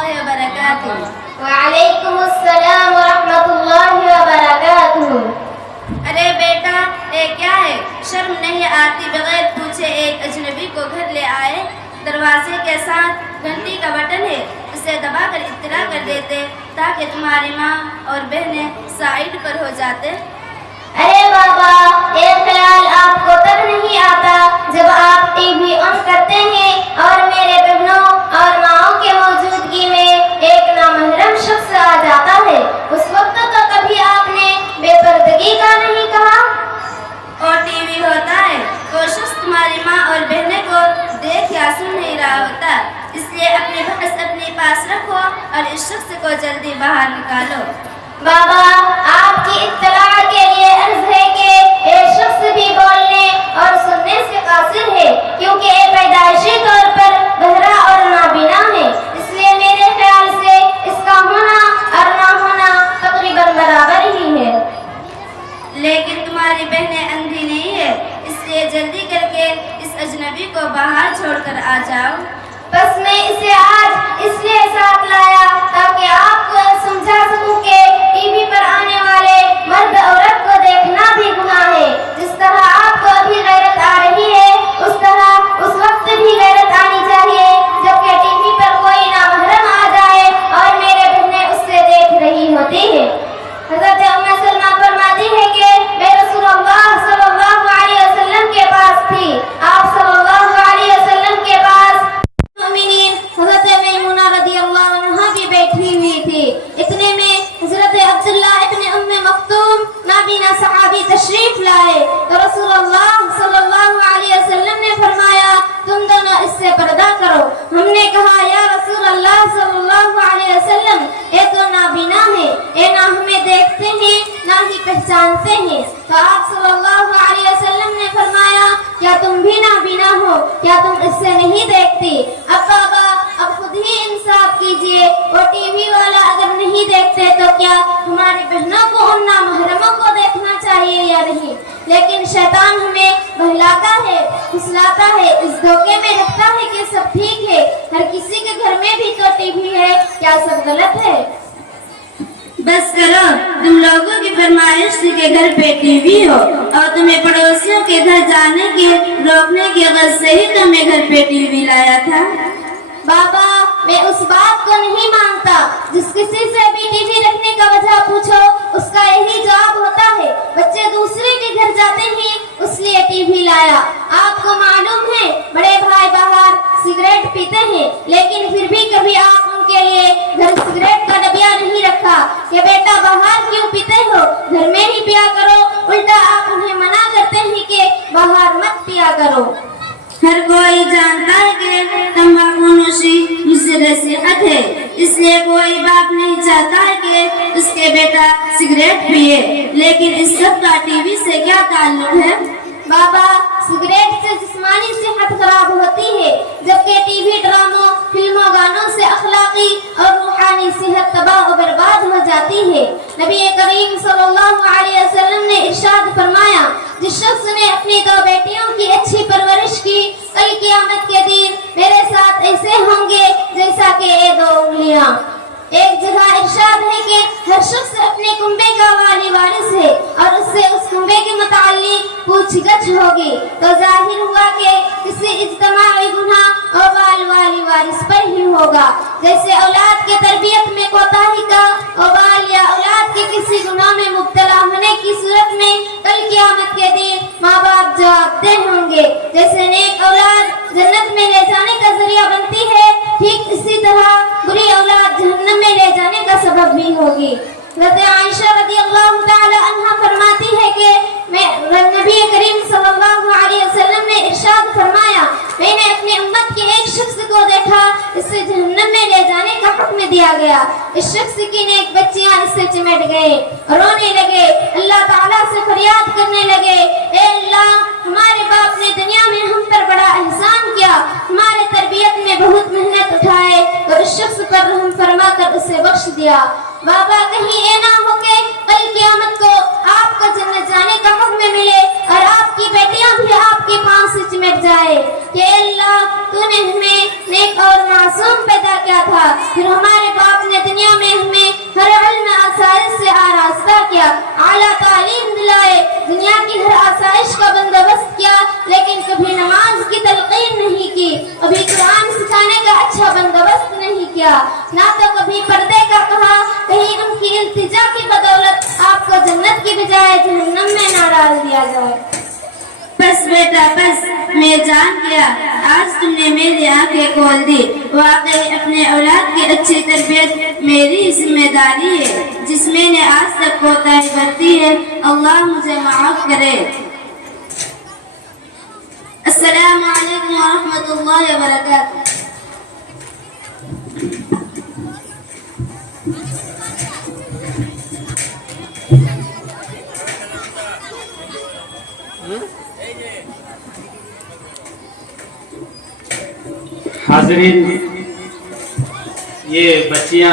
الله وبركاته. وعلیکم السلام ورحمۃ اللہ وبرکاتہ. ارے بیٹا یہ کیا ہے؟ شرم نہیں آتی بغیر پوچھے ایک اجنبی کو گھر لے آئے؟ دروازے کے ساتھ گھنٹی کا بٹن ہے، اسے دبا کر اطلاع کر دیتے تاکہ تمہاری ماں اور بہنیں سائڈ پر ہو جاتے. ارے بابا یہ خیال آپ کو تب نہیں آتا جب آپ ٹی وی آن کرتے ہیں اور میرے بہنوں اور ماؤں کے موجودگی میں ایک نامحرم شخص آ جاتا ہے. اس وقت تو کبھی آپ نے بے پردگی کا نہیں کہا. اور ٹی وی ہوتا ہے، وہ شخص تمہاری ماں اور بہنیں کو دیکھ یا سن نہیں رہا ہوتا، اس لیے اپنے بحث اپنے پاس رکھو اور اس شخص کو جلدی باہر نکالو. بابا آپ کی اطلاع کے لیے عرض ہے کہ یہ شخص بھی بولنے اور سننے سے قاصر ہے، کیونکہ یہ پیدائشی طور پر بہرا اور نابینا ہے. اس لیے میرے خیال سے اس کا ہونا اور نہ ہونا تقریباً برابر ہی ہے. لیکن تمہاری بہنیں اندھی نہیں ہے، اس لیے جلدی کر کے اس اجنبی کو باہر چھوڑ کر آ جاؤ. بس میں اسے آج اس لیے ساتھ لایا تاکہ آپ کو سمجھا سکوں کہ ٹی وی پر آنے والے مرد عورت کو دیکھنا بھی گناہ ہے. جس طرح آپ کو ابھی غیرت آ رہی ہے اس طرح اس وقت بھی غیرت آنی چاہیے جبکہ ٹی وی پر کوئی نامحرم آ جائے اور میرے بہنیں اس سے دیکھ رہی ہوتی ہے. حضرت ام سلمہ فرماتی ہے کہ میں رسول اللہ صلی اللہ علیہ وسلم کے پاس تھی. آپ صلی اللہ علیہ وسلم کے پاس مومنین حضرت میمونہ رضی اللہ عنہا بھی بیٹھی ہوئی تھی. اتنے میں حضرت عبداللہ ابن ام مکتوم نابینا صحابی تشریف لائے تو رسول اللہ صلی اللہ علیہ وسلم نے فرمایا تم دونوں اس سے پردہ کرو. ہم نے کہا یا رسول اللہ صلی اللہ علیہ وسلم یہ تو نابینا ہے، یہ نہ ہمیں دیکھتے ہیں نہ ہی پہچانتے ہیں. تو آپ صلی اللہ علیہ وسلم نے فرمایا کیا تم بھی نابینا ہو؟ کیا تم اس سے نہیں دیکھتی؟ اب بابا اب خود ہی انصاف کیجئے، وہ ٹی وی والا اگر نہیں دیکھتے تو کیا ہماری بہنوں کو ان نامحرموں کو دیکھنا چاہیے یا نہیں؟ لیکن شیطان ہمیں بہلاتا ہے، پھسلاتا ہے، اس دھوکے میں رکھتا ہے کہ سب ٹھیک ہے، ہر کسی کے گھر میں بھی تو ٹی وی ہے، کیا سب غلط ہے؟ بس کرو، تم لوگوں کی فرمائش سے کہ گھر پہ ٹی وی ہو اور تمہیں پڑوسیوں کے گھر جانے کے روکنے کی غرض سے ہی تمہیں گھر پہ ٹی وی لایا تھا. بابا میں اس بات کو نہیں مانتا. جس کسی سے بھی ٹی وی رکھنے کا وجہ پوچھو اس کا یہی جواب ہوتا ہے بچے دوسرے کے گھر جاتے ہیں اس لیے ٹی وی لایا. آپ کو معلوم ہے بڑے بھائی باہر سگریٹ پیتے ہیں لیکن پھر بھی کبھی آپ ان کے لیے گھر سگریٹ کا ڈبیا نہیں رکھا کہ بیٹا باہر کیوں پیتے ہو، گھر میں ہی پیا کرو. الٹا آپ انہیں منع کرتے ہیں کہ باہر مت پیا کرو. ہر کوئی جانتا ہے کہ تمباکو نوشی مضر صحت ہے، اس لیے کوئی باپ نہیں چاہتا ہے کہ اس کے بیٹا سگریٹ پیے. لیکن اس سب کا ٹی وی سے کیا تعلق ہے؟ بابا سگریٹ سے جسمانی صحت خراب ہوتی ہے جبکہ ٹی وی ڈراموں فلموں گانوں سے اخلاقی اور روحانی صحت تباہ و برباد ہو جاتی ہے. نبی کریم صلی اللہ علیہ وسلم نے ارشاد فرمایا جس شخص نے اپنی دو بیٹیوں کی اچھی پرورش کی کل قیامت کے دن میرے ساتھ ایسے ہوں گے جیسا کہ یہ دو انگلیاں. ایک جگہ ارشاد ہے کہ ہر شخص اپنے کنبے کا والی وارث ہے اور اس سے اس کنبے کے متعلق پوچھ گچھ ہوگی. تو ظاہر ہوا کہ کسی اجتماعی گناہ وبال والی وارث پر ہی ہوگا. جیسے اولاد کے تربیت میں کوتاہی کا وبال یا اولاد کے کسی گناہ میں مبتلا ہونے کی صورت میں کل قیامت کے دن ماں باپ جواب دہ ہوں گے. جیسے نیک اولاد جنت میں لے جانے کا ذریعہ بنتی ہے ٹھیک اسی طرح بری اولاد جہنم میں لے جانے کا سبب بھی ہوگی. حضرت عائشہ رضی اللہ تعالی عنہا فرماتی ہے کہ نبی کریم صلی اللہ علیہ وسلم نے ارشاد فرمایا میں نے اپنی امت کے ایک شخص کو دیکھا اس سے جہنم میں لے جانے کا حکم دیا گیا. اس شخص کی نیک بچیاں اس سے چمٹ گئے، رونے لگے، اللہ تعالیٰ سے فریاد کرنے لگے اے اللہ ہمارے باپ نے دنیا میں ہم پر بڑا احسان کیا، ہمارے تربیت میں بہت محنت اٹھائے اور اس شخص پر رحم فرما کر اسے بخش دیا۔ بابا کہیں یہ نہ ہو کہ کل قیامت کو آپ کو جنت جانے کا حکم ملے اور آپ کی بیٹیاں بھی آپ کے پاؤں سے چمٹ جائے کہ اے اللہ تو نے ہمیں نیک اور معصوم پیدا کیا تھا، پھر ہمارے باپ نے دنیا میں ہمیں ہر علم آسائش سے آراستہ کیا، اعلیٰ تعلیم دلائے، دنیا کی ہر آسائش کا بندوبست کیا، لیکن کبھی نماز کی تلقین نہیں کی، کبھی قرآن سکھانے کا اچھا بندوبست نہیں کیا، نہ تو کبھی پردے کا کہا، کہیں ان کی التجا کی بدولت آپ کو جنت کی بجائے جہنم میں نہ ڈال دیا جائے۔ بس بیٹا بس، میں جان گیا آج تم نے میری آنکھیں کھول دی۔ واقعی اپنے اولاد کی اچھی تربیت میری ذمہ داری ہے، جس میں نے آج تک کوتاہی برتی ہے اللہ مجھے معاف کرے۔ السلام علیکم ورحمۃ اللہ وبرکاتہ۔ حاضرین، یہ بچیاں